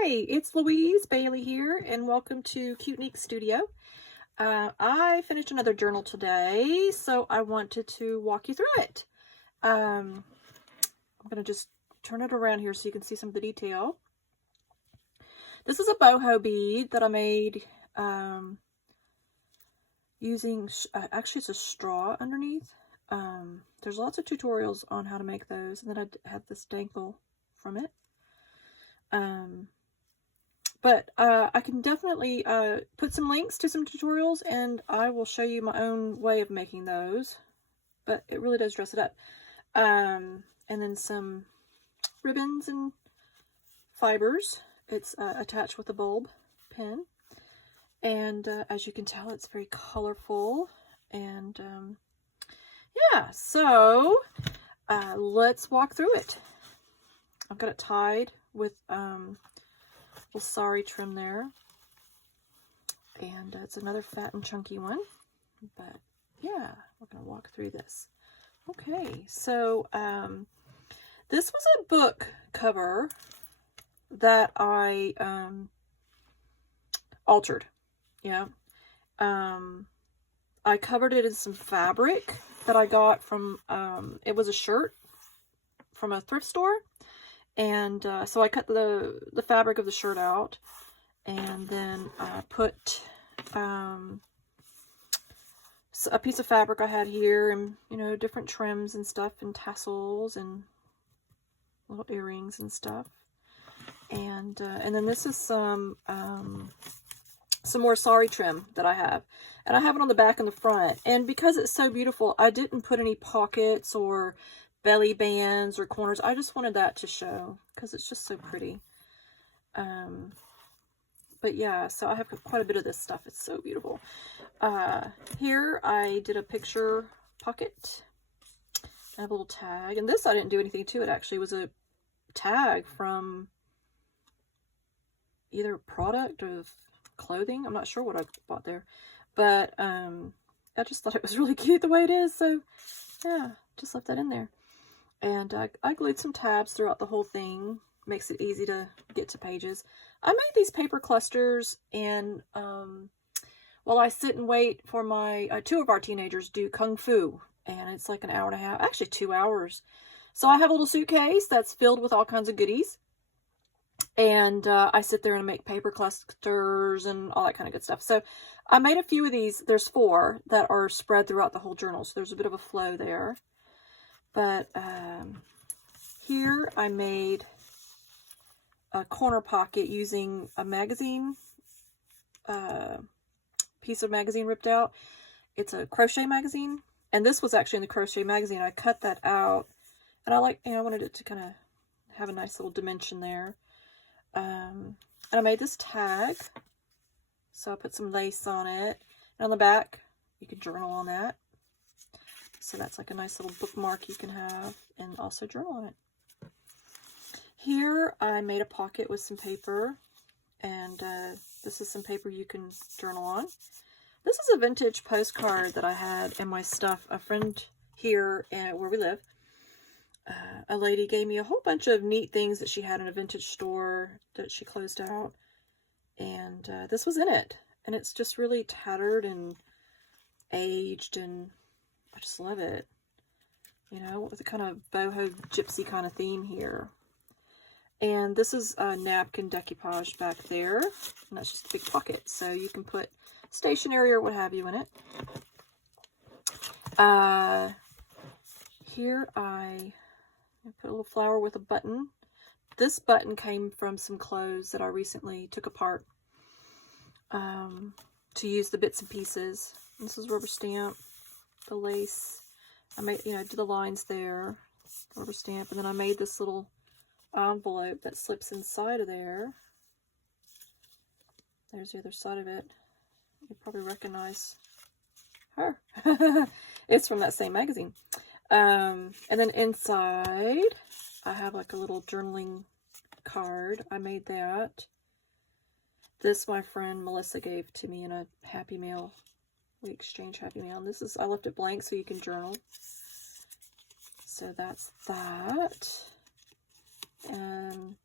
Hi, it's Louise Bailey here, and welcome to Cute Neek Studio. I finished another journal today, so I wanted to walk you through it. I'm going to just turn it around here so you can see some of the detail. This is a boho bead that I made using, actually it's a straw underneath. There's lots of tutorials on how to make those, and then I had this dangle from it. But I can definitely put some links to some tutorials, and I will show you my own way of making those, but it really does dress it up. And then some ribbons and fibers. It's attached with a bulb pin, and as you can tell, it's very colorful. And yeah, so let's walk through it. I've got it tied with little sari trim there, and it's another fat and chunky one, but yeah, we're gonna walk through this. Okay, so this was a book cover that I altered. Yeah, I covered it in some fabric that I got from it was a shirt from a thrift store. And so I cut the fabric of the shirt out, and then I put a piece of fabric I had here, and different trims and stuff, and tassels and little earrings and stuff. And then this is some more sari trim that I have, and I have it on the back and the front. And because it's so beautiful, I didn't put any pockets or belly bands or corners. I just wanted that to show because it's just so pretty. But yeah, so I have quite a bit of this stuff. It's so beautiful. Here I did a picture pocket. I have a little tag, and this I didn't do anything to it. Actually, it was a tag from either product or clothing. I'm not sure what I bought there, but I just thought it was really cute the way it is. So yeah, just left that in there. And I glued some tabs throughout the whole thing. Makes it easy to get to pages. I made these paper clusters, and while I sit and wait for my two of our teenagers do kung fu, and it's like an hour and a half, actually 2 hours. So I have a little suitcase that's filled with all kinds of goodies, and I sit there and make paper clusters and all that kind of good stuff. So I made a few of these. There's 4 that are spread throughout the whole journal, so there's a bit of a flow there. But here I made a corner pocket using a magazine, piece of magazine ripped out. It's a crochet magazine, and this was actually in the crochet magazine. I cut that out, and I wanted it to kind of have a nice little dimension there. And I made this tag, so I put some lace on it, and on the back you can journal on that. So that's like a nice little bookmark you can have, and also journal on it. Here I made a pocket with some paper, and this is some paper you can journal on. This is a vintage postcard that I had in my stuff. A friend here where we live, a lady gave me a whole bunch of neat things that she had in a vintage store that she closed out, and this was in it. And it's just really tattered and aged, and I just love it, with a kind of boho gypsy kind of theme here. And this is a napkin decoupage back there, and that's just a big pocket, so you can put stationery or what have you in it. Here I put a little flower with a button. This button came from some clothes that I recently took apart to use the bits and pieces. This is rubber stamp, the lace. I made, did the lines there, rubber stamp, and then I made this little envelope that slips inside of there. There's the other side of it. You probably recognize her. It's from that same magazine. And then inside, I have like a little journaling card. I made that. This my friend Melissa gave to me in a Happy Mail. We exchange Happy Mail. And this is, I left it blank so you can journal. So that's that. And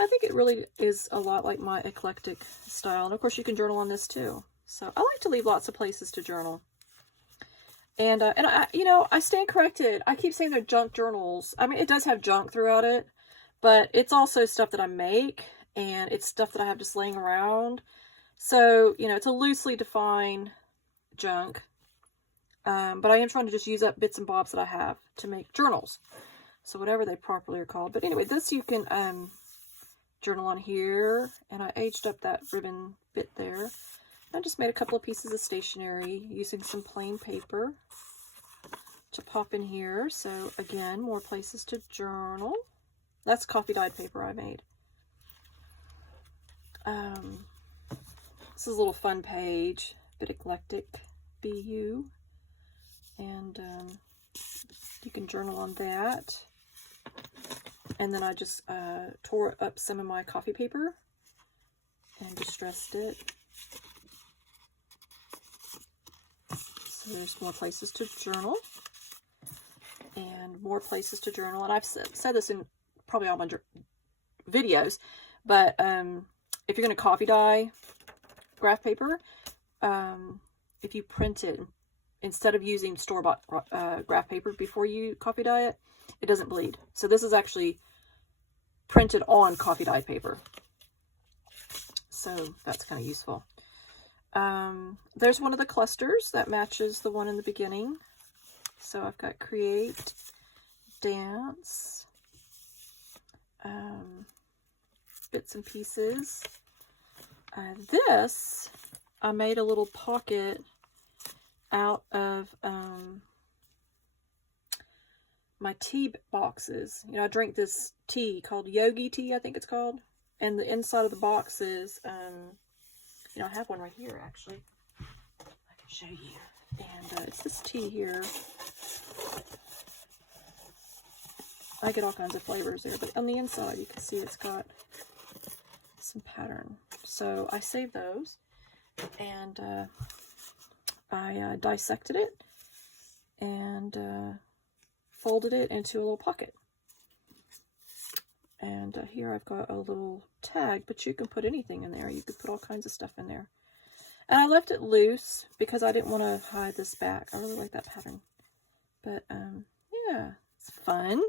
I think it really is a lot like my eclectic style. And of course you can journal on this too. So I like to leave lots of places to journal. And I, you know, I stand corrected. I keep saying they're junk journals. I mean, it does have junk throughout it, but it's also stuff that I make, and it's stuff that I have just laying around. So, you know, it's a loosely defined junk. But I am trying to just use up bits and bobs that I have to make journals. So whatever they properly are called. But anyway, this you can journal on here. And I aged up that ribbon bit there. I just made a couple of pieces of stationery using some plain paper to pop in here. So again, more places to journal. That's coffee dyed paper I made. This is a little fun page, bit eclectic, BU. And you can journal on that. And then I just tore up some of my coffee paper and distressed it. So there's more places to journal and more places to journal. And I've said this in probably all my videos, but if you're going to coffee dye graph paper, if you print it, instead of using store-bought graph paper before you coffee dye it, it doesn't bleed. So this is actually printed on coffee dyed paper. So that's kind of useful. There's one of the clusters that matches the one in the beginning. So I've got create, dance, bits and pieces. This, I made a little pocket out of my tea boxes. You know, I drink this tea called yogi tea, I think it's called. And the inside of the box is, you know, I have one right here, actually. I can show you. And it's this tea here. I get all kinds of flavors there, but on the inside you can see it's got some pattern. So I saved those, and I dissected it and folded it into a little pocket. And here I've got a little tag, but you can put anything in there. You could put all kinds of stuff in there. And I left it loose because I didn't want to hide this back. I really like that pattern. But yeah, it's fun.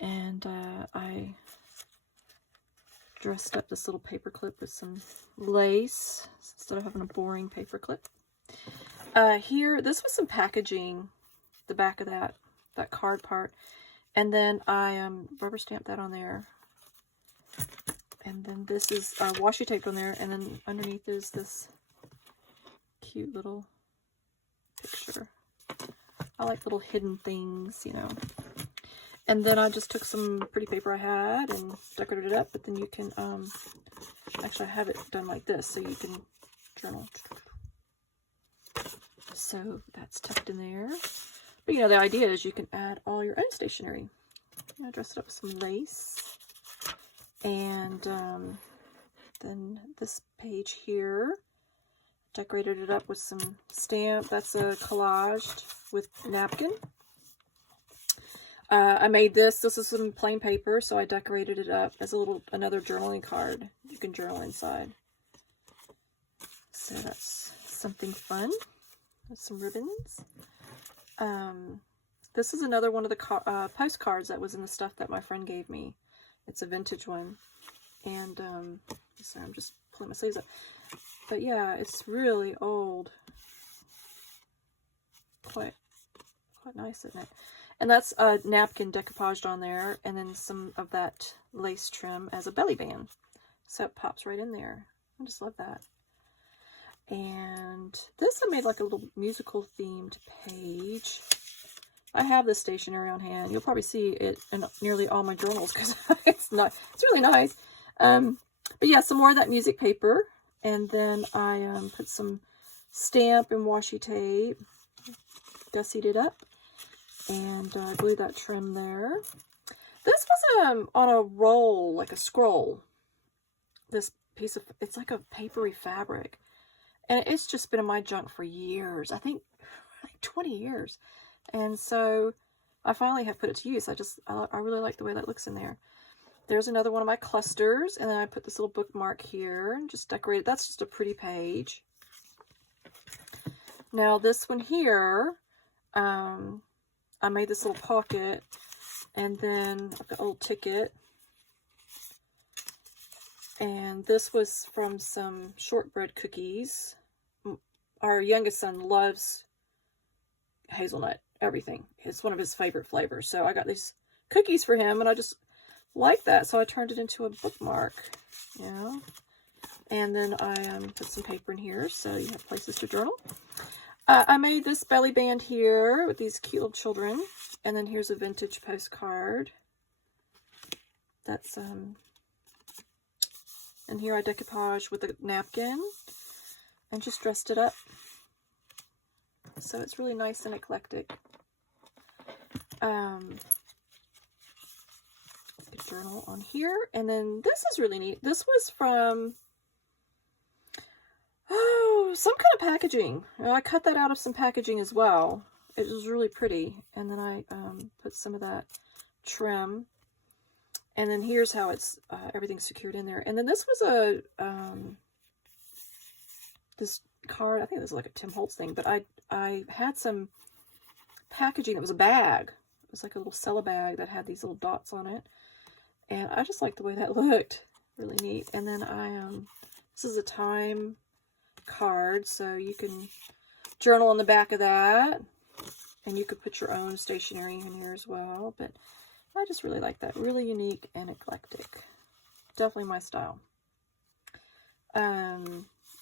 And I dressed up this little paper clip with some lace instead of having a boring paper clip. Here, this was some packaging, the back of that card part. And then I rubber stamped that on there. And then this is washi taped on there. And then underneath is this cute little picture. I like little hidden things, you know. And then I just took some pretty paper I had and decorated it up. But then you can, actually I have it done like this so you can journal. So that's tucked in there. But, you know, the idea is you can add all your own stationery. I dressed it up with some lace. And then this page here, decorated it up with some stamp. That's a collaged with napkin. I made this. This is some plain paper, so I decorated it up as another journaling card. You can journal inside. So that's something fun. With some ribbons. This is another one of the postcards that was in the stuff that my friend gave me. It's a vintage one. And, sorry, I'm just pulling my sleeves up. But yeah, it's really old. Quite nice, isn't it? And that's a napkin decoupaged on there, and then some of that lace trim as a belly band. So it pops right in there. I just love that. And this I made like a little musical themed page. I have this stationery on hand. You'll probably see it in nearly all my journals because it's really nice. But yeah, some more of that music paper. And then I put some stamp and washi tape, gussied it up, and glued that trim there. This was on a roll, like a scroll. This piece of, it's like a papery fabric. And it's just been in my junk for years. I think like 20 years. And so I finally have put it to use. I really like the way that looks in there. there's another one of my clusters, and then I put this little bookmark here and just decorated. That's just a pretty page. Now this one here, I made this little pocket, and then I've got a little ticket. And this was from some shortbread cookies. Our youngest son loves hazelnut, everything. It's one of his favorite flavors. So I got these cookies for him, and I just like that. So I turned it into a bookmark, you know. And then I put some paper in here so you have places to journal. I made this belly band here with these cute little children. And then here's a vintage postcard. That's, and here I decoupage with a napkin and just dressed it up. So it's really nice and eclectic. Journal on here. And then this is really neat. This was from, some kind of packaging. I cut that out of some packaging as well. It was really pretty. And then I put some of that trim. And then here's how it's everything's secured in there. And then this was a this card. I think this is like a Tim Holtz thing, but I had some packaging that was a bag. It was like a little cello bag that had these little dots on it, and I just liked the way that looked. Really neat. And then this is a time card, so you can journal on the back of that, and you could put your own stationery in here as well. But I just really like that. Really unique and eclectic. Definitely my style.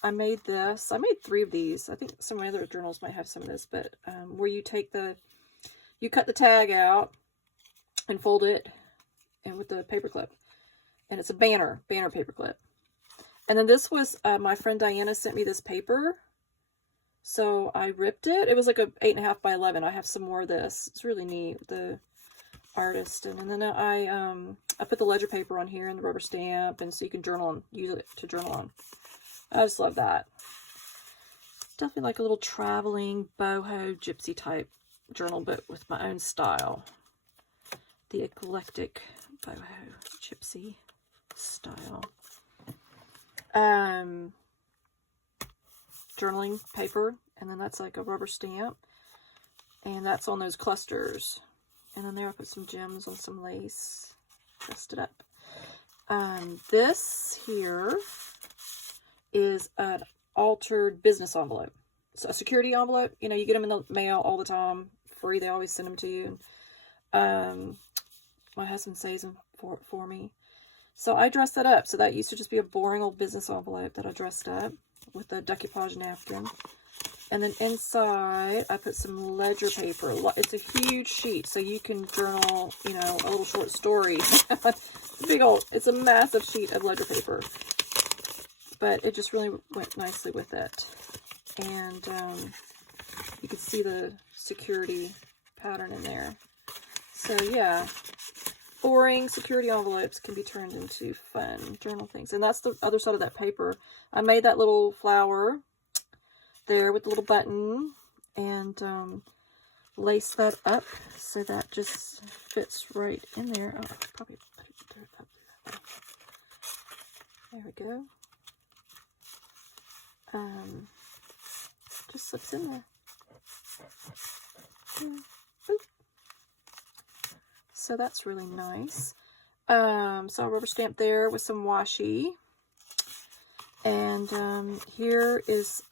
I made this. I made 3 of these. I think some of my other journals might have some of this, but where you take you cut the tag out and fold it and with the paper clip. And it's a banner paper clip. And then this was, my friend Diana sent me this paper. So I ripped it. It was like a 8.5 by 11. I have some more of this. It's really neat. The artist. And then I put the ledger paper on here and the rubber stamp, and so you can journal and use it to journal on. I just love that. Definitely like a little traveling boho gypsy type journal, but with my own style. The eclectic boho gypsy style. Journaling paper, and then that's like a rubber stamp, and that's on those clusters. And then there I put some gems on some lace, dressed it up. This here is an altered business envelope. It's a security envelope. You know, you get them in the mail all the time, free. They always send them to you. And, my husband saves them for me. So I dressed that up. So that used to just be a boring old business envelope that I dressed up with a decoupage napkin. And then inside, I put some ledger paper. It's a huge sheet, so you can journal, you know, a little short story. It's a massive sheet of ledger paper. But it just really went nicely with it. And you can see the security pattern in there. So yeah, boring security envelopes can be turned into fun journal things. And that's the other side of that paper. I made that little flower there with the little button and lace that up so that just fits right in there. Oh, probably put it through up. There we go. Just slips in there. Yeah. So that's really nice. So a rubber stamp there with some washi. And here is,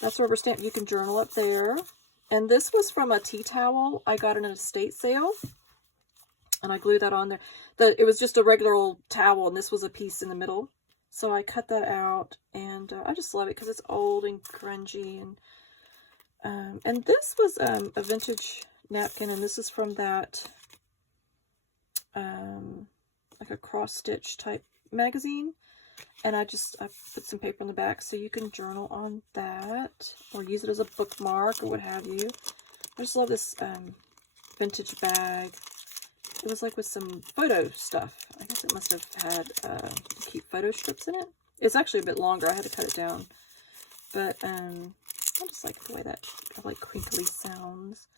that's a rubber stamp. You can journal up there. And this was from a tea towel I got in an estate sale. And I glued that on there. It was just a regular old towel, and this was a piece in the middle. So I cut that out, and I just love it because it's old and grungy. And this was a vintage napkin, and this is from that, like a cross-stitch type magazine. And I put some paper on the back so you can journal on that or use it as a bookmark or what have you. I just love this vintage bag. It was like with some photo stuff. I guess it must have had cute photo strips in it. It's actually a bit longer. I had to cut it down. But I just like the way that like crinkly sounds.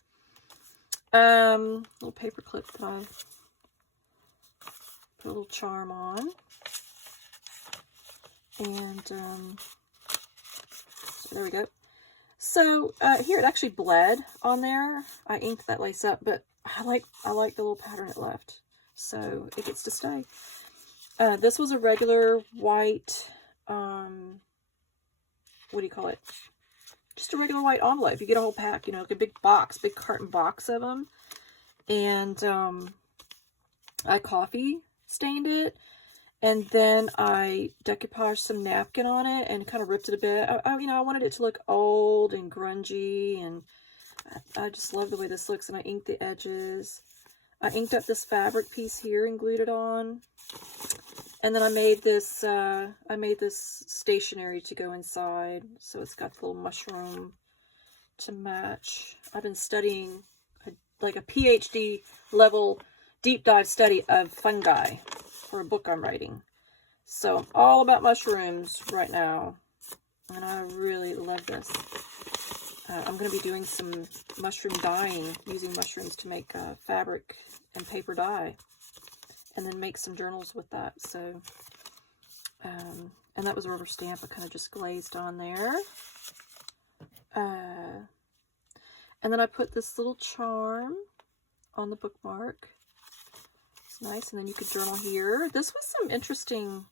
Little paper clip that I Put a little charm on. And so there we go. So here it actually bled on there. I inked that lace up, but I like the little pattern it left. So it gets to stay. This was a regular white, what do you call it? Just a regular white envelope. You get a whole pack, you know, like a big box, big carton box of them. And I coffee stained it. And then I decoupaged some napkin on it and kind of ripped it a bit. You know, I wanted it to look old and grungy, and I just love the way this looks. And I inked the edges. I inked up this fabric piece here and glued it on. And then I made this stationery to go inside. So it's got the little mushroom to match. I've been studying like a PhD level deep dive study of fungi for a book I'm writing. So I'm all about mushrooms right now. And I really love this. I'm going to be doing some mushroom dyeing, using mushrooms to make fabric and paper dye. And then make some journals with that. So, and that was a rubber stamp I kind of just glazed on there. And then I put this little charm on the bookmark. It's nice. And then you could journal here. This was some interesting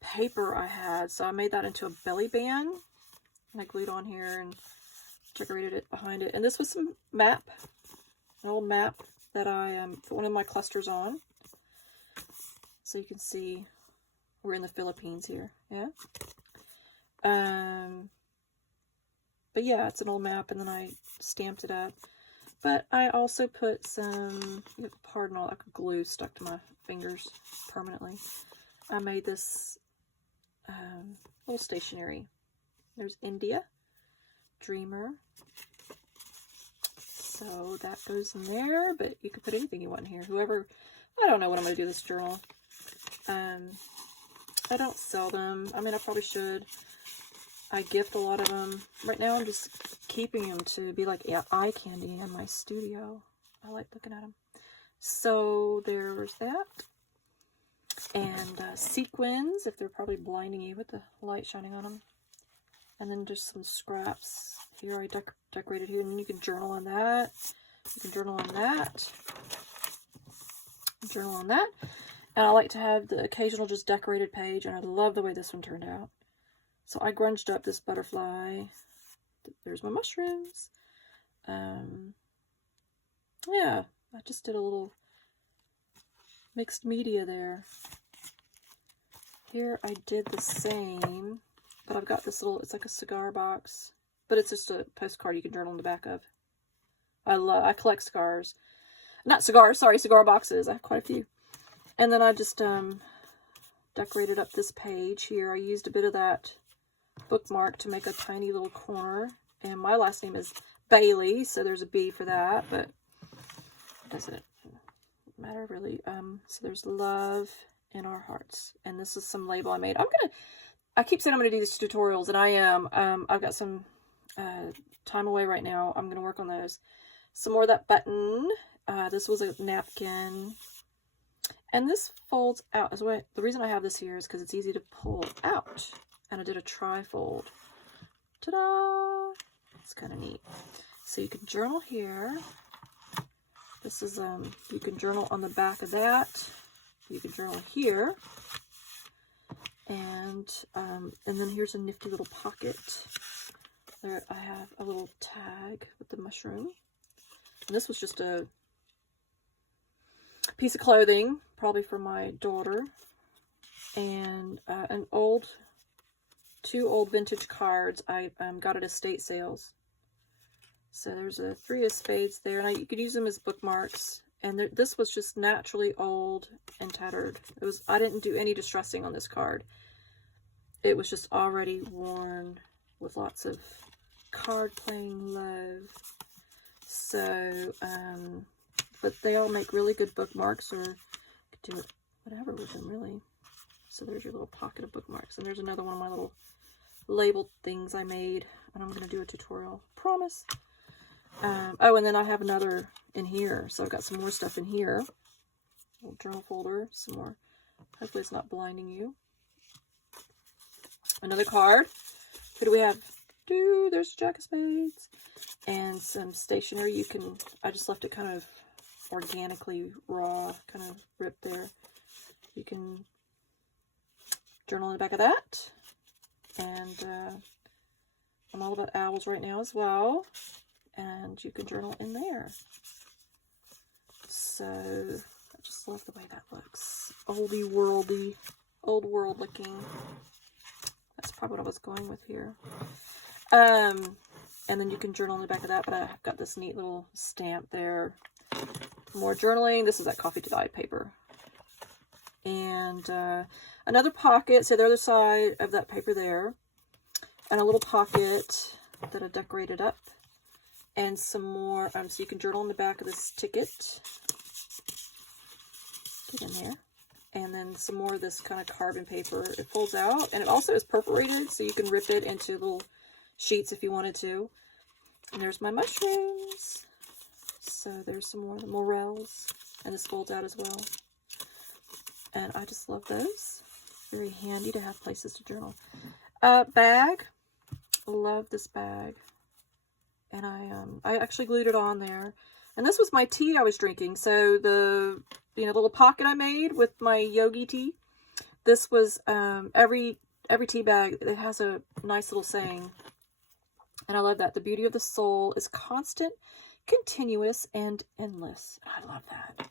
paper I had. So I made that into a belly band. And I glued on here and decorated it behind it. And this was some map. An old map that I put one of my clusters on. So you can see we're in the Philippines here, yeah. But yeah, it's an old map, and then I stamped it up. But I also put some, pardon all that glue stuck to my fingers permanently. I made this little stationery. There's India, Dreamer. So that goes in there, but you could put anything you want in here. Whoever, I don't know what I'm going to do with this journal. I don't sell them. I mean, I probably should. I gift a lot of them. Right now, I'm just keeping them to be like eye candy in my studio. I like looking at them. So there's that. And sequins, if they're probably blinding you with the light shining on them. And then just some scraps. Here I decorated here, and you can journal on that. You can journal on that. Journal on that. And I like to have the occasional just decorated page, and I love the way this one turned out. So I grunged up this butterfly. There's my mushrooms. Yeah, I just did a little mixed media there. Here I did the same, but I've got this little, it's like a cigar box, but it's just a postcard you can journal in the back of. I collect cigars. Not cigars, sorry, cigar boxes. I have quite a few. And then I just decorated up this page here. I used a bit of that bookmark to make a tiny little corner. And my last name is Bailey, so there's a B for that, but it doesn't matter really. So there's love in our hearts. And this is some label I made. I keep saying I'm going to do these tutorials, and I am. I've got some time away right now. I'm going to work on those. Some more of that button. This was a napkin. And this folds out. The reason I have this here is because it's easy to pull out. And I did a tri-fold. Ta-da! It's kind of neat. So you can journal here. This is, you can journal on the back of that. You can journal here. And then here's a nifty little pocket. There I have a little tag with the mushroom. And this was just a piece of clothing, probably for my daughter, and two old vintage cards I got at estate sales. So there's a 3 of spades there, and you could use them as bookmarks. And this was just naturally old and tattered. I didn't do any distressing on this card. It was just already worn with lots of card playing love. So but they all make really good bookmarks, or you could do whatever with them, really. So there's your little pocket of bookmarks. And there's another one of my little labeled things I made, and I'm going to do a tutorial. Promise. Oh, and then I have another in here. So I've got some more stuff in here. little journal folder, some more. Hopefully it's not blinding you. Another card. Who do we have? There's Jack of Spades. And some stationery. You can, I just left it kind of organically raw, kind of ripped there. You can journal in the back of that. And I'm all about owls right now as well. And you can journal in there. So, I just love the way that looks. Oldie worldy, old world looking. That's probably what I was going with here. And then you can journal in the back of that, but I've got this neat little stamp there. More journaling. This is that coffee to dye paper. And another pocket, so the other side of that paper there. And a little pocket that I decorated up. And some more, so you can journal in the back of this ticket. Get in there. And then some more of this kind of carbon paper. It folds out, and it also is perforated, so you can rip it into little sheets if you wanted to. And there's my mushrooms. So there's some more of the morels, and this folds out as well. And I just love those. Very handy to have places to journal. Bag. Love this bag. And I actually glued it on there. And this was my tea I was drinking. So the little pocket I made with my yogi tea. This was every tea bag. It has a nice little saying. And I love that. The beauty of the soul is constant, continuous, and endless. I love that.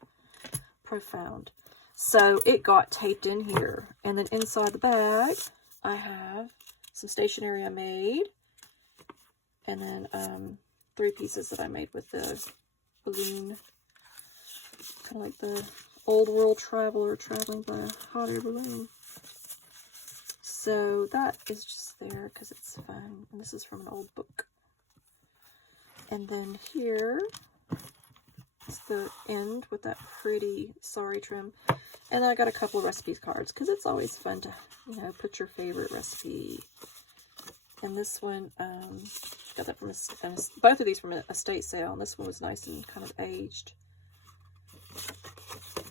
Profound. So it got taped in here. And then inside the bag, I have some stationery I made. And then 3 pieces that I made with the balloon. Kind of like the old world traveler traveling by a hot air balloon. So that is just there because it's fun. And this is from an old book. And then here is the end with that pretty sari trim. And then I got a couple of recipe cards because it's always fun to, put your favorite recipe. And this one, got that from both of these from an estate sale. And this one was nice and kind of aged.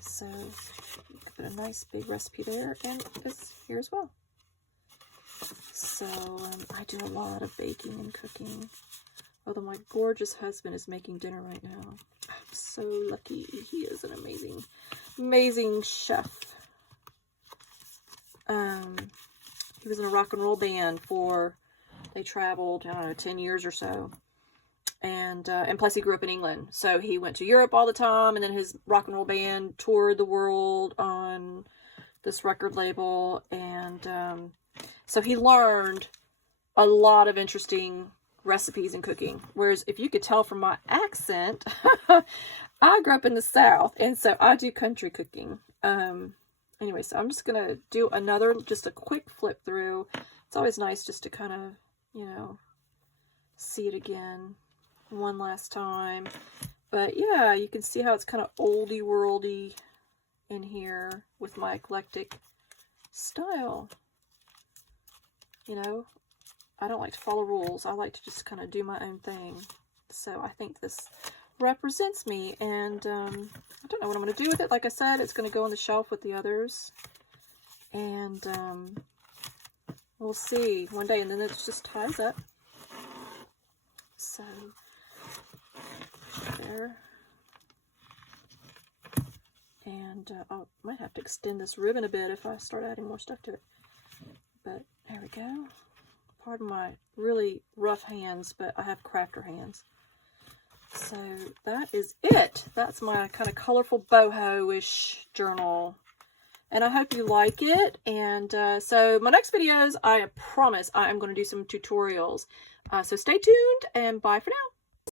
So you can put a nice big recipe there, and it's here as well. So I do a lot of baking and cooking. Although my gorgeous husband is making dinner right now. I'm so lucky. He is an amazing, amazing chef. He was in a rock and roll band they traveled, I don't know, 10 years or so. And plus he grew up in England. So he went to Europe all the time, and then his rock and roll band toured the world on this record label. And so he learned a lot of interesting recipes and cooking. Whereas if you could tell from my accent, I grew up in the South, and so I do country cooking. Anyway, so I'm just going to do just a quick flip through. It's always nice just to kind of, see it again one last time. But yeah, you can see how it's kind of oldie worldy in here with my eclectic style. I don't like to follow rules. I like to just kind of do my own thing. So I think this represents me, and I don't know what I'm going to do with it. Like I said, it's going to go on the shelf with the others, and we'll see one day, and then it just ties up. So there, and I might have to extend this ribbon a bit if I start adding more stuff to it, but there we go. Pardon my really rough hands, but I have crafter hands. So that is it. That's my kind of colorful boho-ish journal. And I hope you like it. And so my next videos, I promise I am going to do some tutorials. So stay tuned, and bye for now.